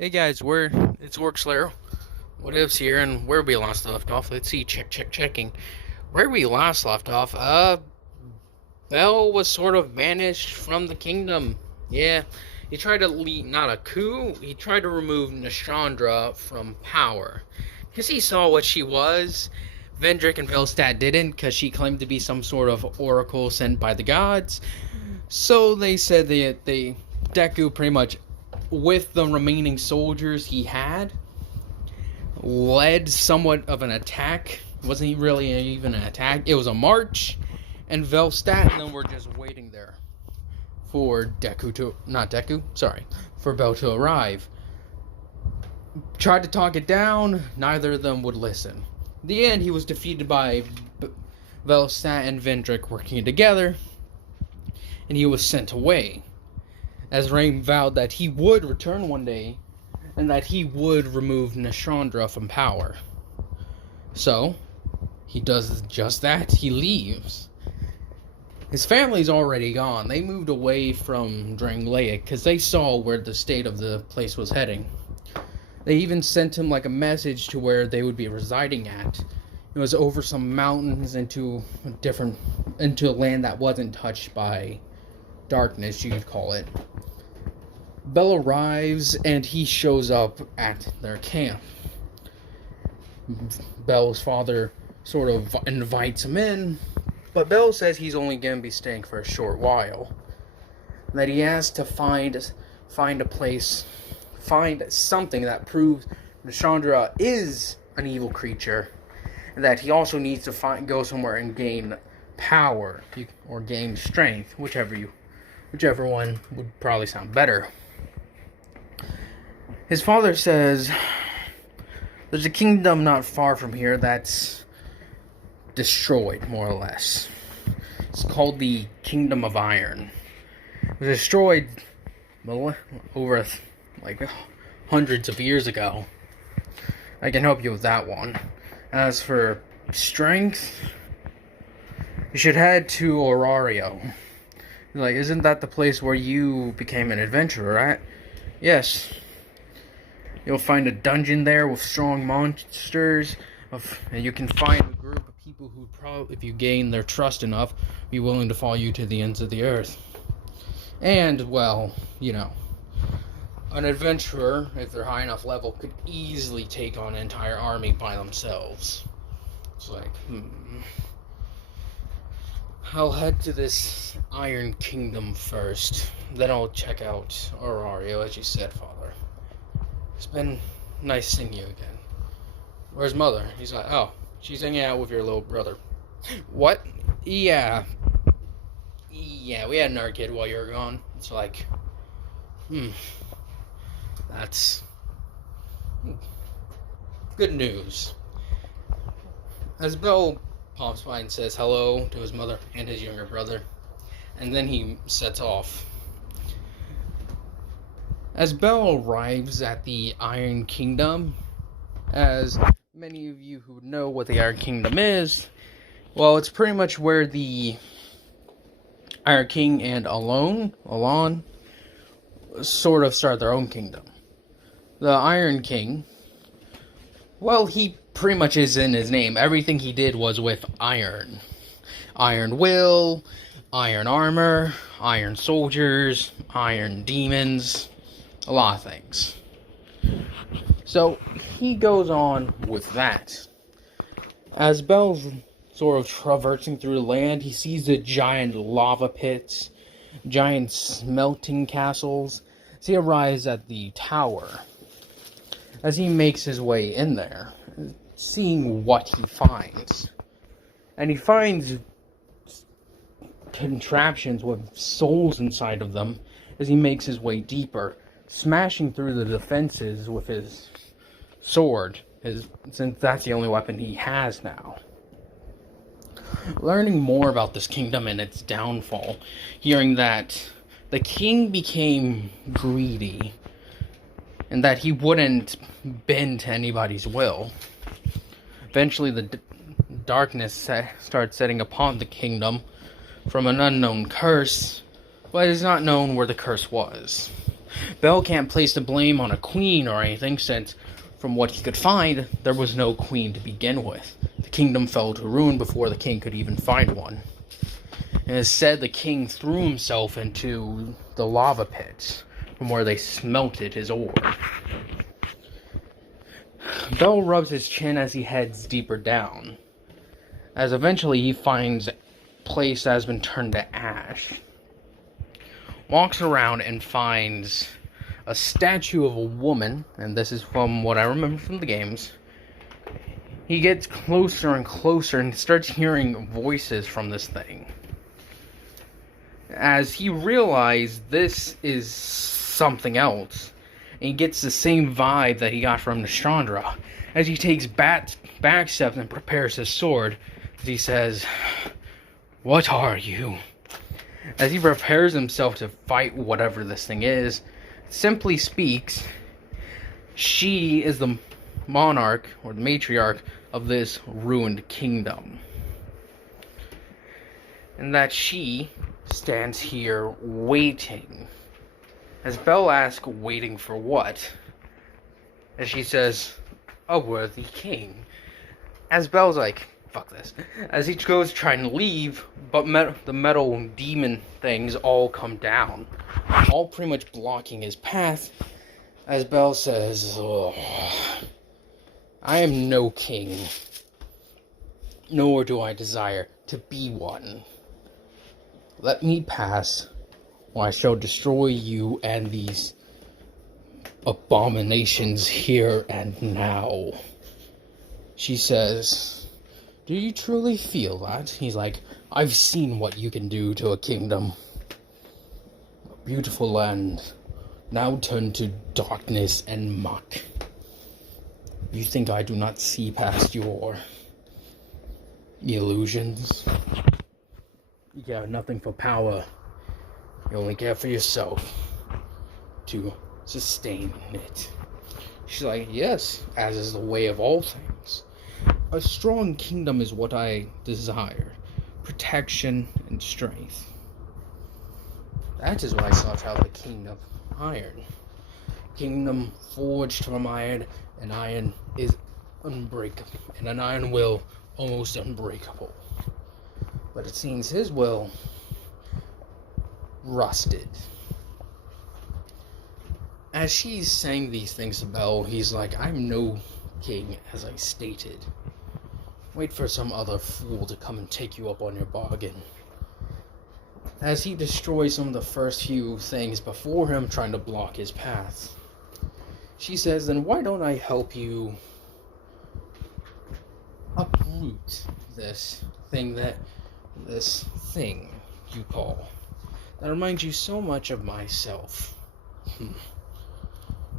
Hey guys, it's Workslayer. What ifs here and where we last left off? Let's see, checking. Where we last left off, Bel was sort of banished from the kingdom. Yeah, he tried to lead not a coup. He tried to remove Nashandra from power because he saw what she was. Vendrick and Velstadt didn't because she claimed to be some sort of oracle sent by the gods. So they said they Deku pretty much with the remaining soldiers he had led somewhat of an attack. It wasn't really even an attack. It was a march, and Velstadt and them were just waiting there for for Bel to arrive. Tried to talk it down. Neither of them would listen. In the end, he was defeated by Velstadt and Vendrick working together, and he was sent away. As Rain vowed that he would return one day, and that he would remove Nashandra from power. So, he does just that. He leaves. His family's already gone. They moved away from Drangleic because they saw where the state of the place was heading. They even sent him like a message to where they would be residing at. It was over some mountains into a land that wasn't touched by darkness, you could call it. Bel arrives and he shows up at their camp. Bel's father sort of invites him in, but Bel says he's only going to be staying for a short while. That he has to find a place, find something that proves Nashandra is an evil creature, and that he also needs to go somewhere and gain power or gain strength, whichever one would probably sound better. His father says there's a kingdom not far from here that's destroyed, more or less. It's called the Kingdom of Iron. It was destroyed over like hundreds of years ago. I can help you with that one. As for strength, you should head to Orario. Like, isn't that the place where you became an adventurer, right? Yes. You'll find a dungeon there with strong monsters, and you can find a group of people who probably, if you gain their trust enough, be willing to follow you to the ends of the earth. And, well, an adventurer, if they're high enough level, could easily take on an entire army by themselves. It's like, I'll head to this Iron Kingdom first. Then I'll check out Orario, as you said, Father. It's been nice seeing you again. Where's Mother? He's like, oh, she's hanging out with your little brother. What? Yeah, we had another kid while you were gone. It's like, that's good news. As Bel pops by and says hello to his mother and his younger brother, and then he sets off. As Bel arrives at the Iron Kingdom, as many of you who know what the Iron Kingdom is, well, it's pretty much where the Iron King and Alon, sort of start their own kingdom. The Iron King, well, he pretty much is in his name. Everything he did was with iron. Iron will, iron armor, iron soldiers, iron demons, a lot of things. So he goes on with that. As Bel's sort of traversing through the land, he sees the giant lava pits, giant smelting castles. As he arrives at the tower, as he makes his way in there, seeing what he finds. And he finds contraptions with souls inside of them as he makes his way deeper, smashing through the defenses with his sword, since that's the only weapon he has now. Learning more about this kingdom and its downfall, hearing that the king became greedy, and that he wouldn't bend to anybody's will. Eventually the darkness starts setting upon the kingdom from an unknown curse, but it is not known where the curse was. Bell can't place the blame on a queen or anything, since, from what he could find, there was no queen to begin with. The kingdom fell to ruin before the king could even find one. And it is said the king threw himself into the lava pits, from where they smelted his ore. Bell rubs his chin as he heads deeper down, as eventually he finds a place that has been turned to ash. Walks around and finds a statue of a woman, and this is from what I remember from the games. He gets closer and closer and starts hearing voices from this thing. As he realizes this is something else, and he gets the same vibe that he got from Nashandra. As he takes back steps and prepares his sword, he says, "What are you?" As he prepares himself to fight whatever this thing is, simply speaks, she is the monarch, or the matriarch, of this ruined kingdom. And that she stands here waiting. As Bell asks, waiting for what? As she says, a worthy king. As Bell's like, fuck this. As he goes trying to leave, but the metal demon things all come down, all pretty much blocking his path. As Bell says, "Oh, I am no king, nor do I desire to be one. Let me pass, or I shall destroy you and these abominations here and now." She says, "Do you truly feel that?" He's like, "I've seen what you can do to a kingdom. A beautiful land, now turned to darkness and muck. You think I do not see past your illusions? You care nothing for power. You only care for yourself, to sustain it." She's like, "Yes, as is the way of all things. A strong kingdom is what I desire. Protection and strength. That is why I sought out the king of iron. Kingdom forged from iron, and iron is unbreakable, and an iron will almost unbreakable. But it seems his will rusted." As she's saying these things to Bell, he's like, "I'm no king, as I stated. Wait for some other fool to come and take you up on your bargain." As he destroys some of the first few things before him, trying to block his path, she says, "Then why don't I help you uproot this thing you call, that reminds you so much of myself?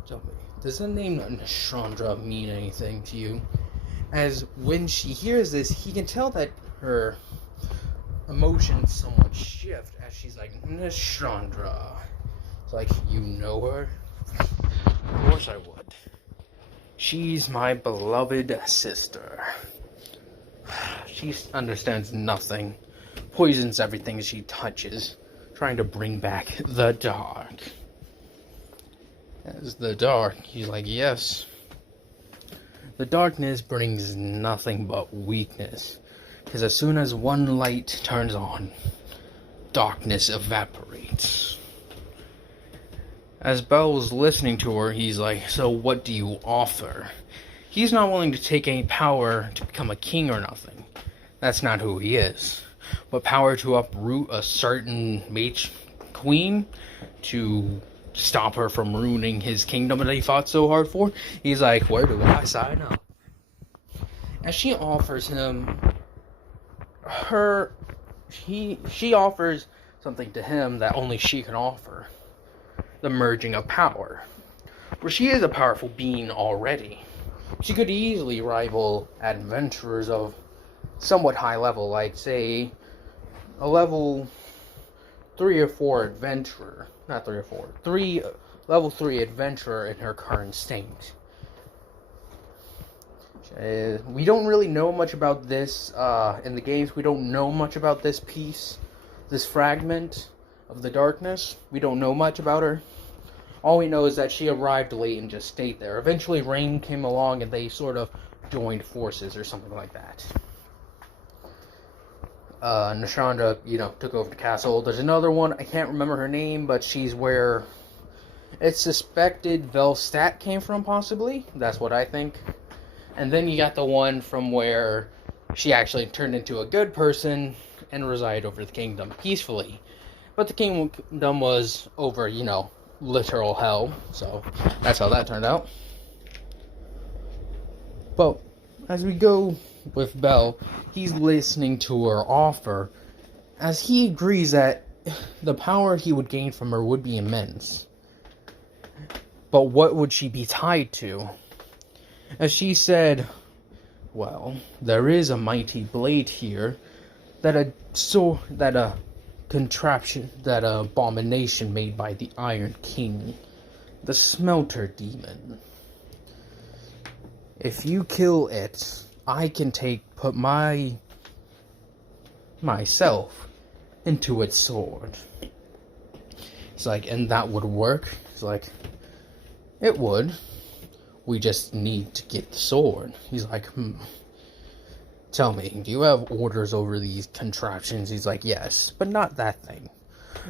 Tell me, does the name Nashandra mean anything to you?" As when she hears this, he can tell that her emotions somewhat shift as she's like, "Nashandra." It's like, "You know her?" "Of course I would. She's my beloved sister. She understands nothing, poisons everything she touches, trying to bring back the dark." As the dark, he's like, "Yes. The darkness brings nothing but weakness, because as soon as one light turns on, darkness evaporates." As Bell's listening to her, he's like, "So what do you offer?" He's not willing to take any power to become a king or nothing. That's not who he is. But power to uproot a certain queen, to stop her from ruining his kingdom that he fought so hard for. He's like, "Where do I sign up?" As she offers him she offers something to him that only she can offer: the merging of power. For she is a powerful being already. She could easily rival adventurers of somewhat high level, like, say, a level 3 or 4 adventurer. Not 3 or 4. Level 3 adventurer in her current state. We don't really know much about this in the games. We don't know much about this piece, this fragment of the darkness. We don't know much about her. All we know is that she arrived late and just stayed there. Eventually, Rain came along and they sort of joined forces or something like that. Nashanda, took over the castle. There's another one, I can't remember her name, but she's where it's suspected Velstadt came from, possibly. That's what I think. And then you got the one from where she actually turned into a good person and resided over the kingdom peacefully. But the kingdom was over, literal hell. So that's how that turned out. But as we go with Bell, he's listening to her offer, as he agrees that the power he would gain from her would be immense. But what would she be tied to? As she said, well, there is a mighty blade here, that abomination made by the Iron King, the Smelter Demon. If you kill it, I can put myself into its sword. It's like, and that would work? It's like, it would. We just need to get the sword. He's like, Tell me, do you have orders over these contraptions? He's like, yes, but not that thing.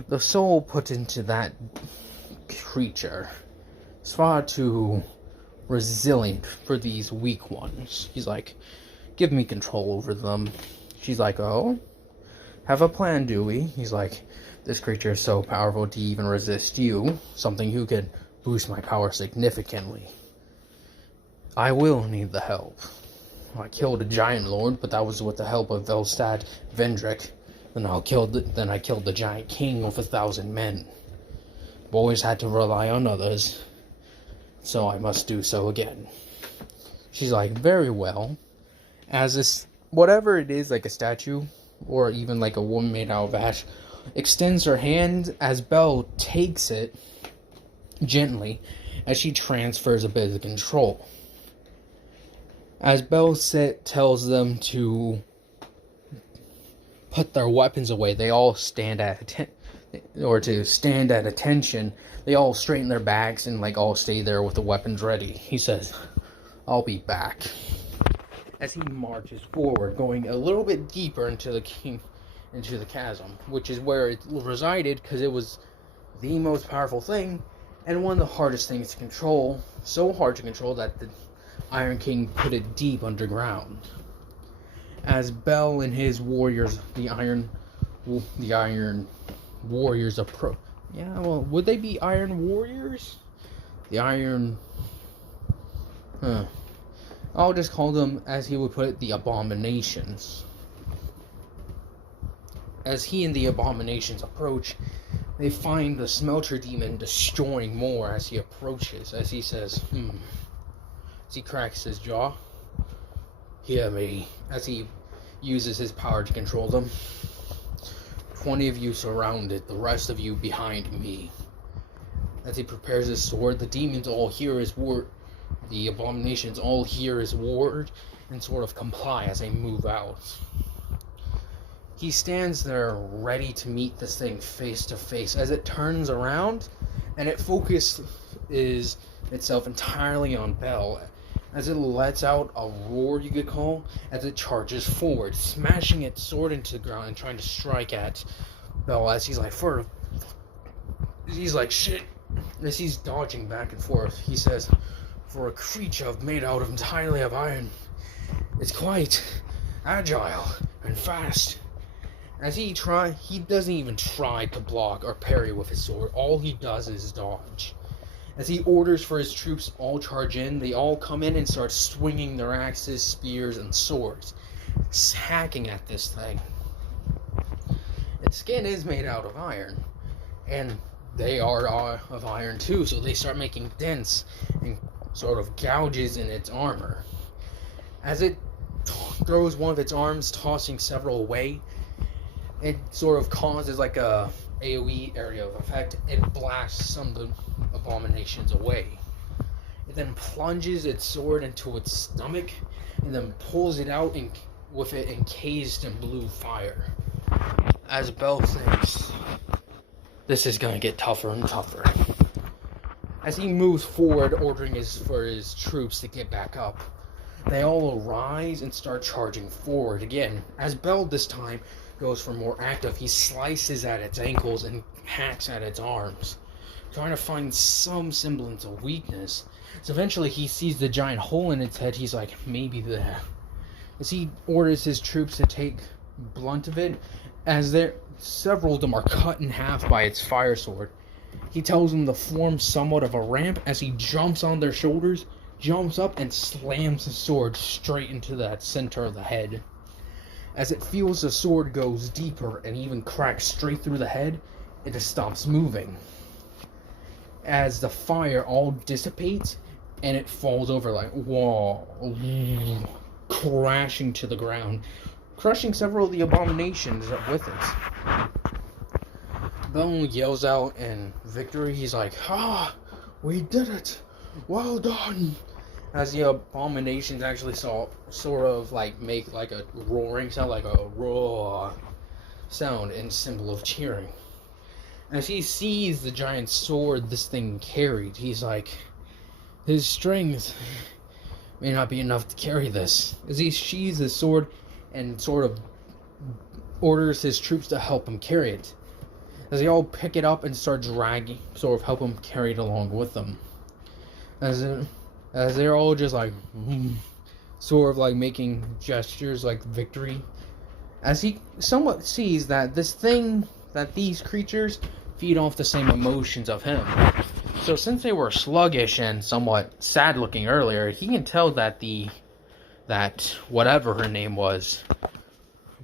The soul put into that creature is far too resilient for these weak ones. He's like, give me control over them. She's like, oh, have a plan, do we? He's like, this creature is so powerful to even resist you, something who could boost my power significantly. I will need the help. I killed a giant lord, but that was with the help of Velstad Vendrick. Then I killed the giant king with 1,000 men. I've always had to rely on others, so I must do so again. She's like, very well. As this, whatever it is, like a statue, or even like a woman made out of ash, extends her hand as Belle takes it gently as she transfers a bit of control. As Belle tells them to put their weapons away, they all stand at attention. They all straighten their backs and all stay there with the weapons ready. He says, I'll be back. As he marches forward, going a little bit deeper into the chasm, which is where it resided, because it was the most powerful thing and one of the hardest things to control. So hard to control that the Iron King put it deep underground. As Bell and his warriors, the Iron Warriors approach. Yeah, well, would they be Iron Warriors? I'll just call them, as he would put it, the Abominations. As he and the Abominations approach, they find the Smelter Demon destroying more as he approaches. As he says, As he cracks his jaw, hear me, as he uses his power to control them. 20 of you surrounded, the rest of you behind me. As he prepares his sword, the demons all hear his word. The abominations all hear his word and sort of comply as they move out. He stands there ready to meet this thing face to face as it turns around, and it focuses itself entirely on Bell, as it lets out a roar, you could call, as it charges forward, smashing its sword into the ground and trying to strike at Bell as he's like, shit. As he's dodging back and forth, he says, for a creature made out of entirely of iron, it's quite agile and fast. As he doesn't even try to block or parry with his sword. All he does is dodge. As he orders for his troops all charge in, they all come in and start swinging their axes, spears, and swords, hacking at this thing. Its skin is made out of iron, and they are of iron too, so they start making dents and sort of gouges in its armor. As it throws one of its arms, tossing several away, it sort of causes like a AoE area of effect. It blasts some of the abominations away. It then plunges its sword into its stomach and then pulls it out with it encased in blue fire. As Bell thinks, this is going to get tougher and tougher. As he moves forward, ordering for his troops to get back up, they all arise and start charging forward again. As Bell this time goes for more active, he slices at its ankles and hacks at its arms, trying to find some semblance of weakness. So eventually he sees the giant hole in its head. He's like, maybe there. As he orders his troops to take blunt of it, as several of them are cut in half by its fire sword. He tells them to form somewhat of a ramp as he jumps on their shoulders, jumps up, and slams the sword straight into that center of the head. As it feels the sword goes deeper and even cracks straight through the head, it just stops moving. As the fire all dissipates, and it falls over like whoa, crashing to the ground, crushing several of the abominations with it. Bell yells out in victory. He's like, we did it! Well done! As the abominations actually sort of like make like a roaring sound, like a roar sound in symbol of cheering. As he sees the giant sword this thing carried, he's like, his strength may not be enough to carry this. As he sheathes his sword and sort of orders his troops to help him carry it. As they all pick it up and start dragging, sort of help him carry it along with them. As they're all just like, sort of like making gestures like victory. As he somewhat sees that these creatures feed off the same emotions of him. So since they were sluggish and somewhat sad looking earlier, he can tell that that whatever her name was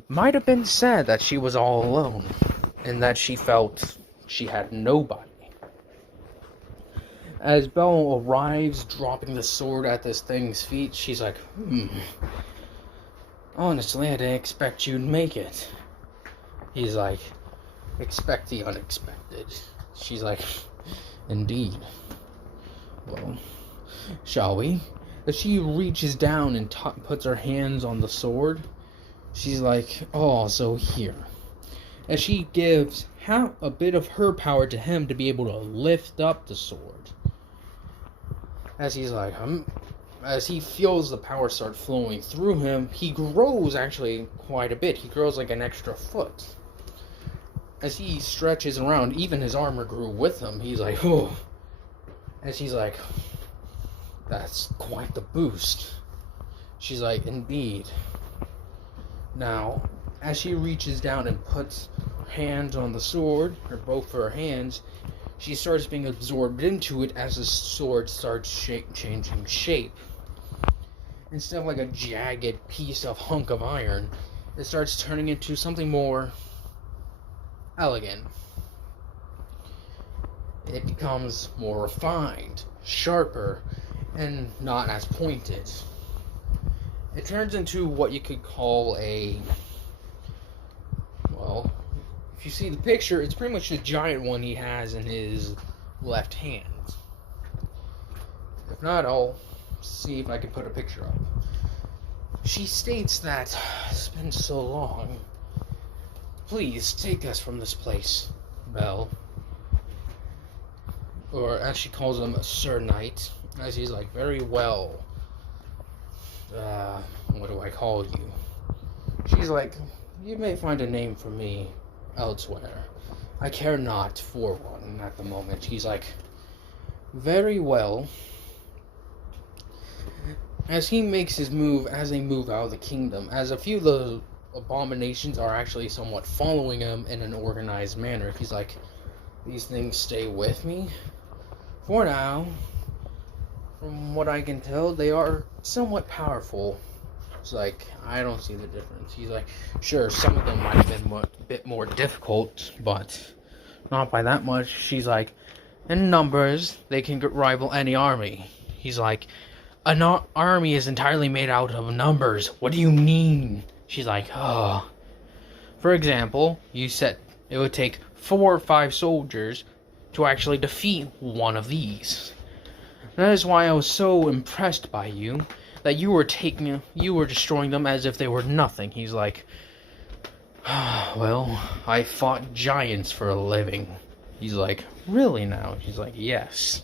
might have been sad that she was all alone. And that she felt she had nobody. As Belle arrives, dropping the sword at this thing's feet, she's like, honestly, I didn't expect you'd make it. He's like, expect the unexpected. She's like, indeed. Well, shall we? As she reaches down and puts her hands on the sword, she's like, oh, so here. As she gives a bit of her power to him to be able to lift up the sword. As he's like, as he feels the power start flowing through him, he grows actually quite a bit. He grows like an extra foot. As he stretches around, even his armor grew with him. He's like, oh. As he's like, that's quite the boost. She's like, indeed. Now, as she reaches down and puts her hands on the sword, or both her hands, she starts being absorbed into it as the sword starts changing shape. Instead of like a jagged piece of hunk of iron, it starts turning into something more elegant. It becomes more refined, sharper, and not as pointed. It turns into what you could call well, if you see the picture, it's pretty much the giant one he has in his left hand. If not, I'll see if I can put a picture up. She states that it's been so long. Please take us from this place, Belle. Or as she calls him, Sir Knight. As he's like, very well. What do I call you? She's like, you may find a name for me elsewhere. I care not for one at the moment. He's like, very well. As he makes his move, as they move out of the kingdom, as a few of the abominations are actually somewhat following him in an organized manner, he's like, these things stay with me. For now, from what I can tell, they are somewhat powerful. It's like, I don't see the difference. He's like, sure, some of them might have been a bit more difficult, but not by that much. She's like, in numbers, they can rival any army. He's like, an army is entirely made out of numbers. What do you mean? She's like, oh. For example, you said it would take 4 or 5 soldiers to actually defeat one of these. That is why I was so impressed by you, that you were destroying them as if they were nothing. He's like, well, I fought giants for a living. He's like, really now? She's like, yes.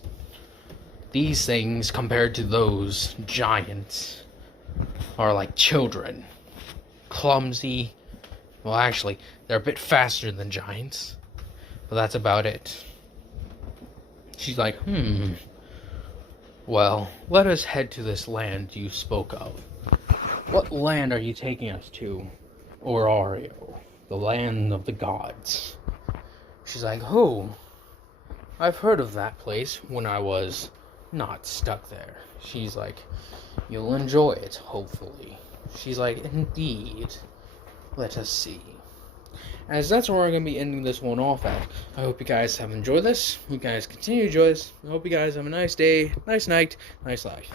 These things, compared to those giants, are like children. Clumsy. Well, actually, they're a bit faster than giants. But that's about it. She's like, well, let us head to this land you spoke of. What land are you taking us to, Orario? The land of the gods. She's like, oh, I've heard of that place when I was not stuck there. She's like, you'll enjoy it, hopefully. She's like, indeed. Let us see. As that's where we're going to be ending this one off at. I hope you guys have enjoyed this. You guys continue to enjoy this. I hope you guys have a nice day, nice night, nice life.